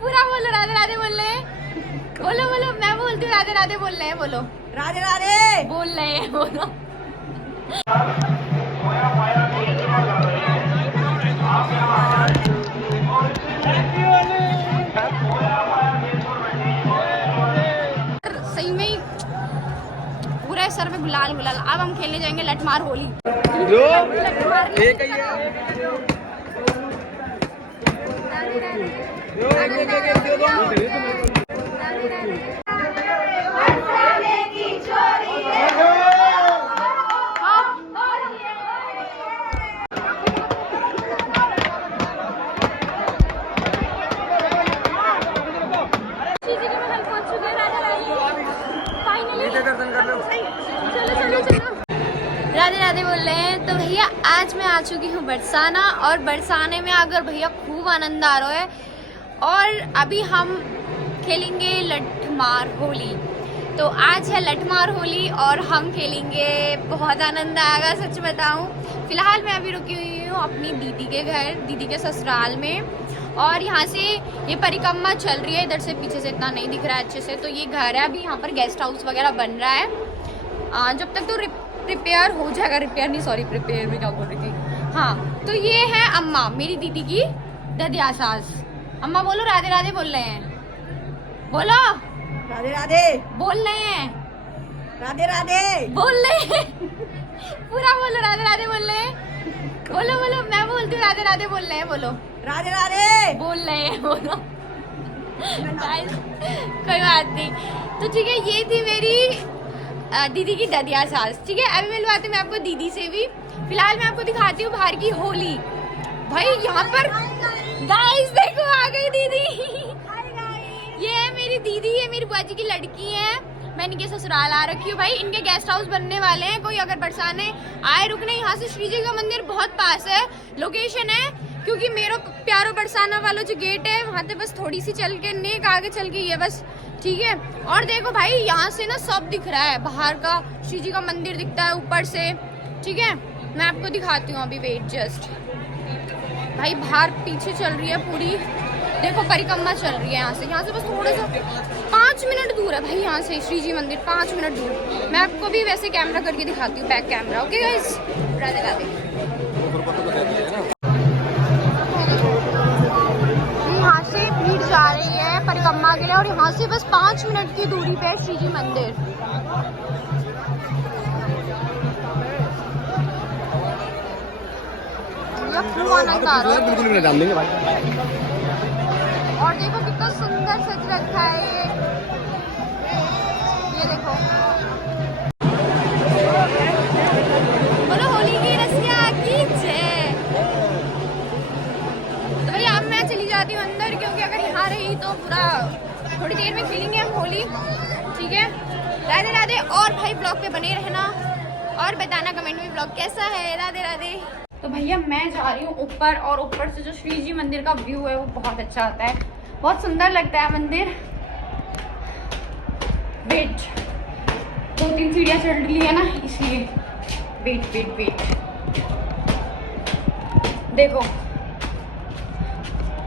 पूरा बोलो राधे राधे बोल रहे हैं। बोलो बोलो, मैं बोलती हूँ राधे राधे बोल रहे हैं, बोलो राधे राधे बोल रहे हैं, बोलो। सही में ही पूरा सर में गुलाल गुलाल। अब हम खेलने जाएंगे लठमार होली। जो एक ही है राधे राधे बोल रहे हैं। तो भैया आज मैं आ चुकी हूँ बरसाना, और बरसाने में अगर भैया खूब आनंद आ रहा है। और अभी हम खेलेंगे लठमार होली। तो आज है लठमार होली और हम खेलेंगे, बहुत आनंद आएगा सच बताऊं। फिलहाल मैं अभी रुकी हुई हूँ अपनी दीदी के घर, दीदी के ससुराल में। और यहाँ से ये परिक्रमा चल रही है, इधर से पीछे से इतना नहीं दिख रहा है अच्छे से। तो ये घर है, अभी यहाँ पर गेस्ट हाउस वगैरह बन रहा है। जब तक तो प्रिपेयर हो जाएगा, रिपेयर नहीं सॉरी प्रिपेयर में क्या बोल रही थी। हाँ, तो ये है अम्मा, मेरी दीदी की ददिया सास। अम्मा बोलो राधे राधे बोल रहे हैं, बोलो राधे राधे बोल रहे हैं, राधे राधे बोल रहे हैं। पूरा बोलो राधे राधे बोल रहे हैं, बोलो बोलो, मैं बोलती हूँ राधे राधे बोल रहे हैं, बोलो राधे राधे बोल रहे हैं, बोलो। कोई बात नहीं। तो ठीक है, ये थी मेरी दीदी की ददिया सास। ठीक है, अभी मिलवाती हूँ मैं आपको दीदी से भी। फिलहाल मैं आपको दिखाती हूँ बाहर की होली। भाई यहाँ पर गाइस देखो आ गई दीदी। ये है मेरी दीदी, ये मेरी बुआ जी की लड़की है। मैं इनके ससुराल आ रखी हूँ। भाई इनके गेस्ट हाउस बनने वाले हैं, कोई अगर बरसाने आए रुकने। यहाँ से श्री जी का मंदिर बहुत पास है, लोकेशन है। क्योंकि मेरा प्यारो बरसाना वाला जो गेट है वहाँ से बस थोड़ी सी चल के नेक आगे चल के ये बस। ठीक है, और देखो भाई यहाँ से ना सब दिख रहा है, बाहर का श्री जी का मंदिर दिखता है ऊपर से। ठीक है, मैं आपको दिखाती हूँ अभी, वेट जस्ट। भाई बाहर पीछे चल रही है पूरी, देखो परिक्रमा चल रही है यहाँ से बस थोड़ा सा 5 मिनट दूर है भाई यहाँ से श्री जी मंदिर, 5 मिनट दूर। मैं आपको भी वैसे कैमरा करके दिखाती हूँ, back camera. Okay guys, Radhe Radhe. यहाँ से भीड़ जा रही है परिक्रमा के लिए, और यहाँ से बस 5 मिनट की दूरी पे है श्री जी मंदिर। आनंद आ रहा है। और देखो कितना सुंदर सज रखा है ये देखो। बोलो होली की रसिया की जय। तो भाई अब मैं चली जाती हूँ अंदर, क्योंकि अगर यहाँ रही तो पूरा थोड़ी देर में खेलेंगे हम होली। ठीक है, राधे राधे। और भाई ब्लॉग पे बने रहना और बताना कमेंट में ब्लॉग कैसा है। राधे राधे। तो भैया मैं जा रही हूँ ऊपर, और ऊपर से जो श्री जी मंदिर का व्यू है वो बहुत अच्छा आता है, बहुत सुंदर लगता है मंदिर। वेट, 2-3 सीढ़ियाँ चढ़ ली है ना, इसलिए वेट वेट वेट। देखो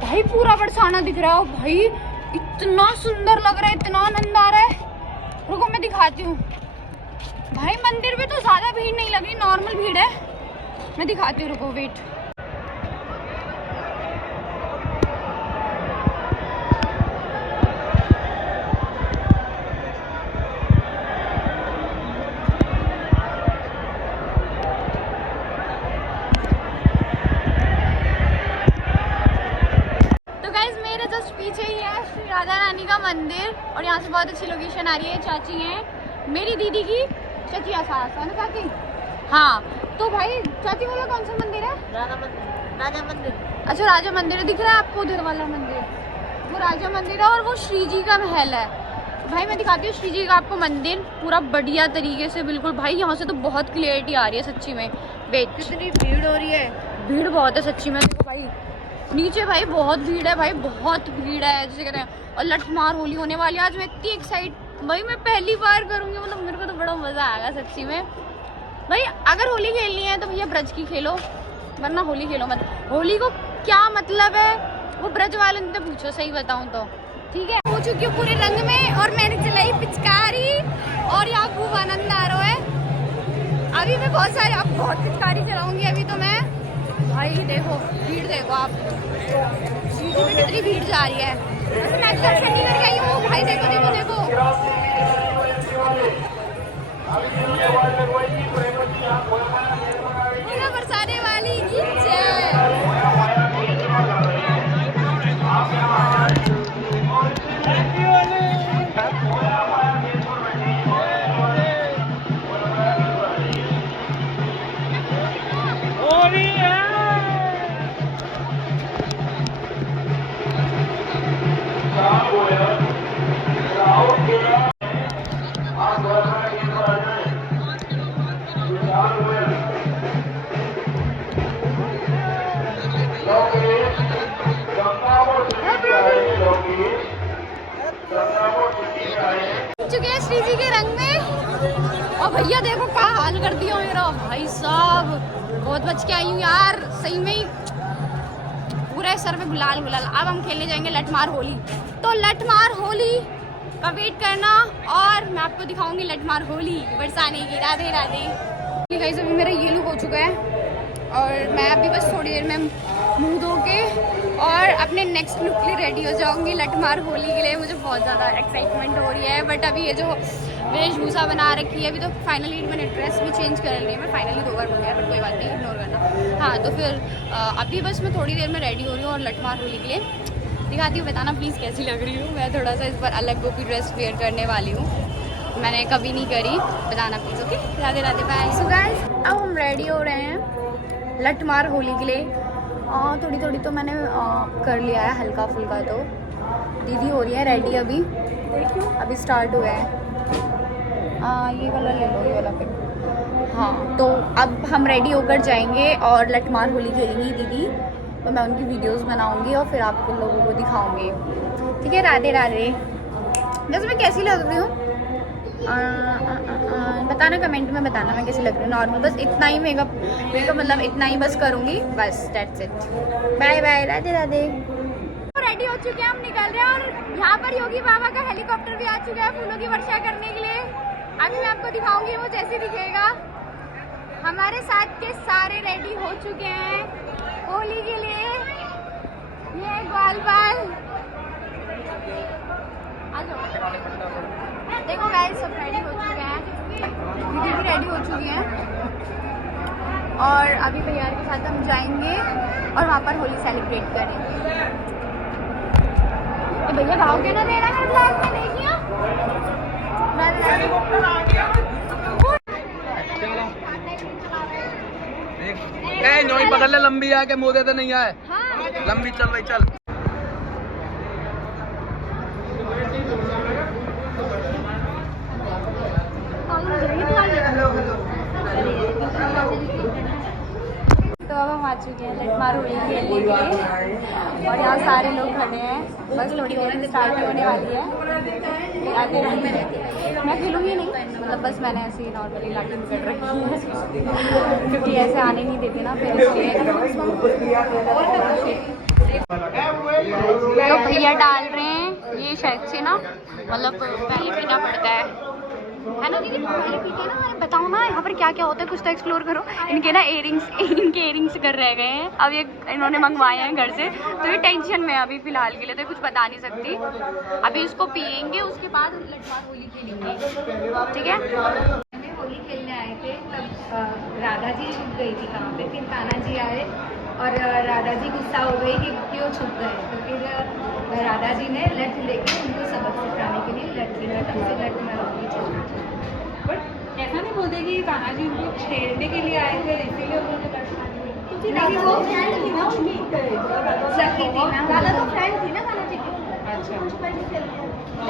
भाई पूरा बरसाना दिख रहा है भाई, इतना सुंदर लग रहा है, इतना आनंद आ रहा है। रुको मैं दिखाती हूँ भाई। मंदिर में तो ज्यादा भीड़ नहीं लगी, नॉर्मल भीड़ है, मैं दिखाती हूँ, रुको वेट। तो गाइस मेरे जस्ट पीछे ही है श्री राधा रानी का मंदिर, और यहाँ से बहुत अच्छी लोकेशन आ रही है। चाची हैं मेरी दीदी की चचिया सास है ना चाची। हाँ, तो भाई चाची बोलो कौन सा मंदिर है? राधा मंदिर। अच्छा राजा मंदिर दिख रहा है आपको, उधर वाला मंदिर वो राजा मंदिर है, और वो श्री जी का महल है। भाई मैं दिखाती हूँ श्री जी का आपको मंदिर पूरा बढ़िया तरीके से, बिल्कुल भाई यहाँ से तो बहुत क्लियरिटी आ रही है सच्ची में। वेट, कितनी भीड़ हो रही है, भीड़ बहुत है सच्ची में। देखो भाई नीचे भाई बहुत भीड़ है, भाई बहुत भीड़ है जैसे कहते हैं। और लठमार होली होने वाली आज, मैं इतनी एक्साइट, भाई मैं पहली बार करूँगी, मतलब मेरे को तो बड़ा मज़ा आएगा सच्ची में। भाई अगर होली खेलनी है तो भैया ब्रज की खेलो, वरना होली खेलो मत। होली को क्या मतलब है वो ब्रज वालों से पूछो, सही बताऊं तो। ठीक है, हो चुकी हूँ पूरे रंग में और मैंने चलाई पिचकारी और यहाँ खूब आनंद आ रहा है। अभी मैं बहुत पिचकारी चलाऊंगी अभी तो मैं। भाई देखो भीड़, देखो आप सीधी में कितनी भीड़ जा रही है। मैं दर्शन नहीं करके आई हूँ भाई, देखो देखो देखो। बरसाने वाली की जय। चुके हैं श्री जी के रंग में और भैया देखो क्या हाल कर दिया मेरा। भाई साहब बहुत बच के आई हूँ यार, सही में ही पूरे सर में गुलाल गुलाल। अब हम खेलने जाएंगे लठमार होली, तो लठमार होली का वेट करना और मैं आपको दिखाऊंगी लठमार होली बरसाने की। राधे राधे। गाइस अभी मेरा ये लुक हो चुका है और मैं अभी बस थोड़ी देर में मुंह धो के और अपने नेक्स्ट लुक के लिए रेडी हो जाऊंगी लठमार होली के लिए। मुझे बहुत ज़्यादा एक्साइटमेंट हो रही है, बट अभी ये जो वेशभूषा बना रखी है अभी तो फाइनली मैंने ड्रेस भी चेंज कर ली है। मैं फाइनली 2 बार बोल गया, बट कोई बात नहीं, इग्नोर करना। हाँ तो फिर अभी बस मैं थोड़ी देर में रेडी हो रही हूँ और लठमार होली के लिए दिखाती हूँ। बताना प्लीज़ कैसी लग रही हूँ। मैं थोड़ा सा इस बार अलग गोपी ड्रेस वेयर करने वाली हूँ, मैंने कभी नहीं करी। बताना please. Okay, Radhe Radhe, bye. So guys अब हम रेडी हो रहे हैं लठमार होली के लिए। थोड़ी थोड़ी तो मैंने कर लिया है, हल्का फुल्का। तो दीदी हो रही है रेडी अभी स्टार्ट हुआ है। ये वाला ले लो, ये वाला फिर। हाँ तो अब हम रेडी होकर जाएंगे और लठमार होली खेलेंगी दीदी, तो मैं उनकी वीडियोस बनाऊंगी और फिर आपको लोगों को दिखाऊंगी। ठीक है, राधे राधे। वैसे मैं कैसी लग रही हूँ बताना कमेंट में, बताना मैं कैसी लग रही हूँ। नॉर्मल बस इतना ही मेकअप मतलब इतना ही बस करूँगी, बस that's it. Bye bye, Radhe Radhe. Ready हो चुके हैं, हम निकल रहे हैं और यहाँ पर योगी बाबा का हेलीकॉप्टर भी आ चुका है फूलों की वर्षा करने के लिए। अभी मैं आपको दिखाऊंगी वो जैसे दिखेगा। हमारे साथ के सारे रेडी हो चुके हैं होली के लिए। ये ग्वाल बाल आ जाओ। देखो गाइस सब रेडी हो चुके हैं, दीदी भी रेडी हो चुकी हैं और अभी भैया के साथ हम जाएंगे और वहाँ पर होली सेलिब्रेट करेंगे। तो भैया भाव के ना दे रहा है ब्लैक में, देखिए नोई पकड़ ले, लंबी आके मुँह देते नहीं आए। हाँ। लंबी चल भाई चल। तो अब हम आ चुके हैं लठमार होली खेलने के लिए और यहाँ सारे लोग खड़े हैं। बस थोड़ी देर में स्टार्ट होने वाली है। आते रहेंगे, मैं खेलूँगी नहीं, मतलब बस मैंने ऐसे ही नॉर्मली लाठी पकड़ रखी है क्योंकि ऐसे आने नहीं देते ना, फिर इसलिए। तो भैया डाल रहे हैं ये शायद से ना, मतलब पहले पीना पड़ता है ना दीदी, पहले पीते हैं ना। बताओ ना यहाँ पर क्या क्या होता है, कुछ तो एक्सप्लोर करो। इनके ना इनके एयरिंग्स कर रह गए हैं, अब ये इन्होंने मंगवाए हैं घर से, तो ये टेंशन में अभी फिलहाल के लिए, तो कुछ बता नहीं सकती। अभी इसको पियेंगे, उसके बाद लठमार होली खेलेंगे। ठीक है, होली खेलने आए थे तब राधा जी छुप गई थी कहाँ पे, फिर कान्हा जी आए और राधा जी गुस्सा हो गई कि क्यों छुप गए, तो फिर राधा जी ने लठ लेके उनको सबक सिखाने के लिए लठ लिया, तब से लठ में होली चली। बट ऐसा नहीं बोलते कि कान्हा जी उनको छेड़ने के लिए आए थे इसीलिए उन्होंने लठ मारी। लेकिन वो फ्रेंड थी ना उनकी, सखी थी ना, राधा तो फ्रेंड थी ना कान्हा जी की। अच्छा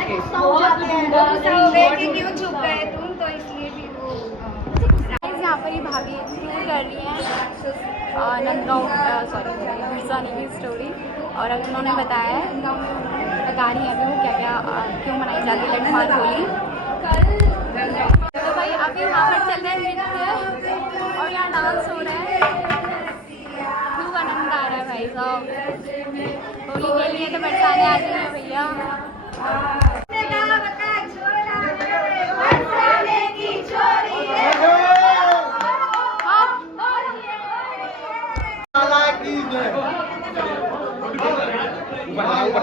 गुस्सा हो जाते हैं, वो गुस्सा हो गए कि क्यों छुप गए तुम, तो इसलिए भी वो यहाँ पर ही भाभी एक्सप्लोर कर रही हैं नंदगांव बरसाने की स्टोरी, और अगर उन्होंने बता रही है अभी वो क्या क्या क्यों मनाई जाती है लठमार होली। तो भाई अभी यहाँ पर चल रहा है नृत्य और यहाँ डांस हो रहा है, खूब आनंद आ रहा है भाई साहब। होली खेलनी है तो बरसाने आ जाइए भैया।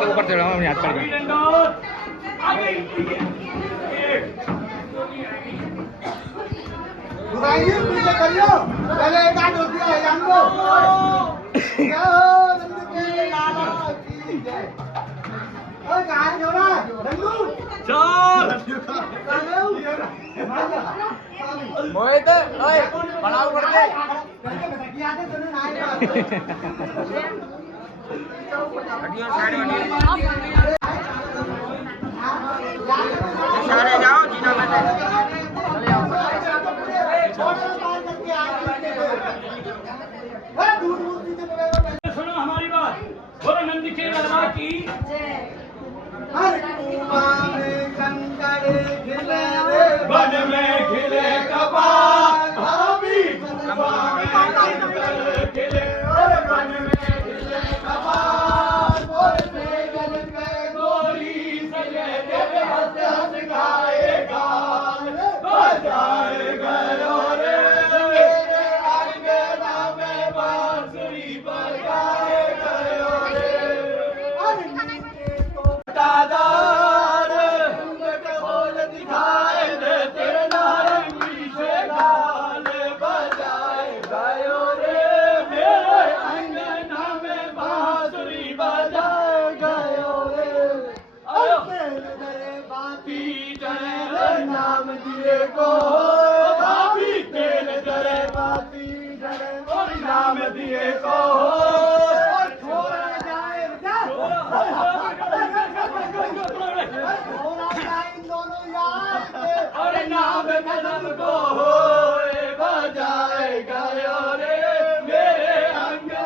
ऊपर चढ़ा हूँ याद कर पीछे करियो पहले एक आध होती है हमको कहाँ छोड़ा रंगू मोहित ओए बनाओ कर दे हड्डियों साइड सारे जाओ जीना बैठे सुनो हमारी बात बोलो नंदी के लड़वा की हर कुआं में कंकड़ खिले वन में खिले कपास भाभी कुआं में कंकड़ खिले और वन में खिले कपास बोलते गल में गोरी सजे तेरे हंस हंस गाएगा बजाएगा रे मेरे अंगना में बांसुरी बजाएगा रे दादार ढोल दिखाए दे तेरे नारंगी से गाल बजाए गयो रे मेरे अंगना में बांसुरी बजाए गयो रे आयो बाती जरे नाम दिए को भाभी तेरे जरे बाती जरे और नाम दिए को छोड़ा जाए इन दोनों यार और नाम कदम को होए बजाए गयो रे मेरे अंगना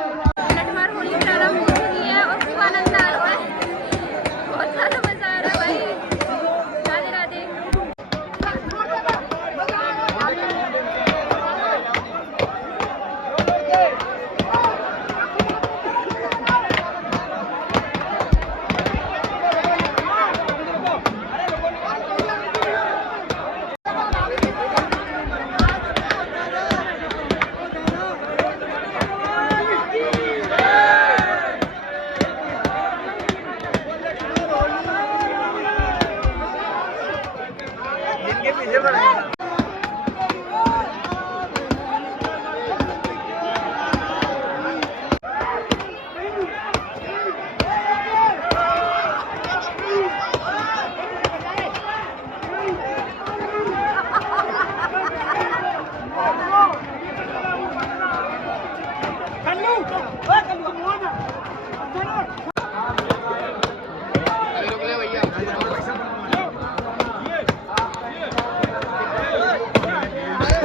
लठमार होली प्रारंभ हो चुकी है और खूब आनंद आ रहा है, बहुत ज़्यादा मज़ा आ रहा है भाई। राधे राधे। इनके पीछे पड़े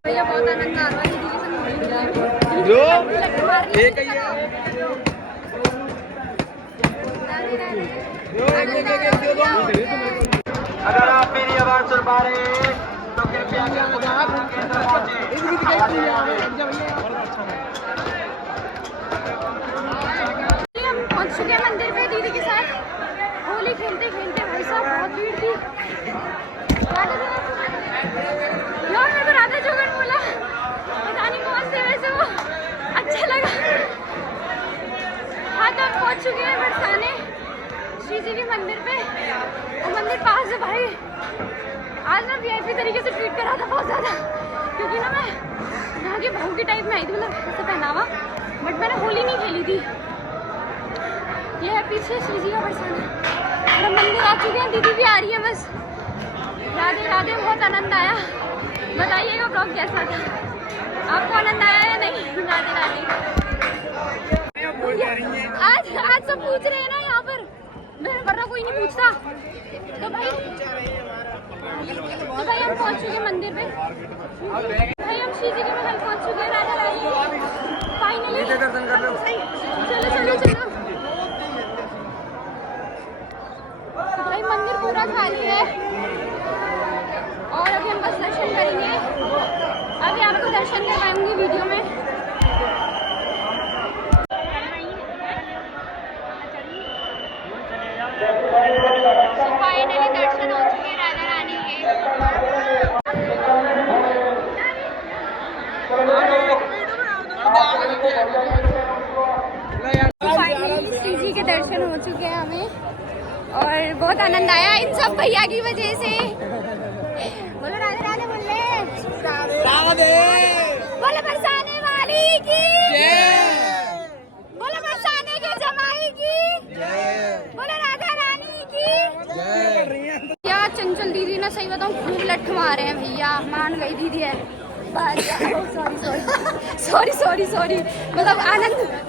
भैया बहुत आनंद आ रहा है दीदी के संग होली खेलने में। जो लठमार नहीं एक ही है राधे राधे। अगर आप मेरी आवाज सुन पा रहे हैं तो कृपया केंद्र पहुंचे हम पहुंच चुके हैं मंदिर पे दीदी के साथ। होली खेलते खेलते भाई साहब बहुत भीड़ थी। यार मेरे को राधा जोगन बोला, पता नहीं कौन थे वैसे वो, अच्छा लगा। हाँ तो हम पहुंच चुके हैं बरसाने श्री जी के मंदिर पे, और मंदिर पास है भाई। आज ना VIP तरीके से ट्रीट करा था बहुत ज़्यादा, क्योंकि ना मैं यहाँ की बहू की टाइप में आई थी, मतलब ऐसे पहनावा, बट मैंने होली नहीं खेली थी। ये है पीछे श्री जी का बरसाना और हम मंदिर आ चुके हैं, दीदी भी आ रही है बस। राधे राधे, बहुत आनंद आया। बताइएगा ब्लॉग कैसा था, आपको आनंद आया या नहीं? राधे राधे। आज सब पूछ रहे हैं ना यहाँ पर, मैं वरना कोई नहीं पूछता। तो भाई हम पहुँच चुके हैं मंदिर पे। भाई हम श्री जी के महल पहुँच चुके हैं। राधे राधे फाइनली दर्शन कर लो। चलो चलो चलो। तो भाई मंदिर पूरा खाली है और अभी हम बस दर्शन करेंगे। अभी आपको दर्शन करवाऊंगी वीडियो में। फाइनली श्री जी के दर्शन हो चुके हैं हमें और बहुत आनंद आया इन सब भैया की वजह से। बोलो राधे राधे, बोलो बरसाने वाली की, बोलो बरसाने के जमाई की, बोलो राधा रानी की। क्या चंचल दीदी ना, सही बताऊं खूब लठ मारे हैं भैया, मान गई दीदी है। सॉरी मतलब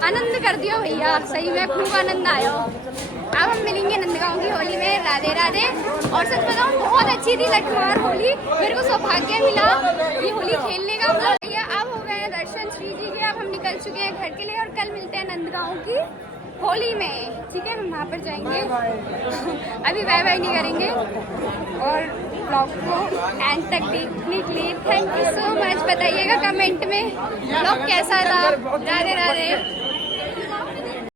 आनंद कर दिया भैया, सही में खूब आनंद आया। अब हम मिलेंगे नंदगांव की होली में। राधे राधे। और सच बताऊं बहुत अच्छी थी लठमार होली, मेरे को सौभाग्य मिला ये होली खेलने का। भैया अब हो गए हैं दर्शन श्री जी के, अब हम निकल चुके हैं घर के लिए और कल मिलते हैं नंदगांव की होली में, ठीक है। हम वहाँ पर जाएंगे, अभी बाय बाय नहीं करेंगे। और ब्लॉग को एंड तक देखने के लिए थैंक यू सो मच। बताइएगा कमेंट में ब्लॉग कैसा था। राधे राधे।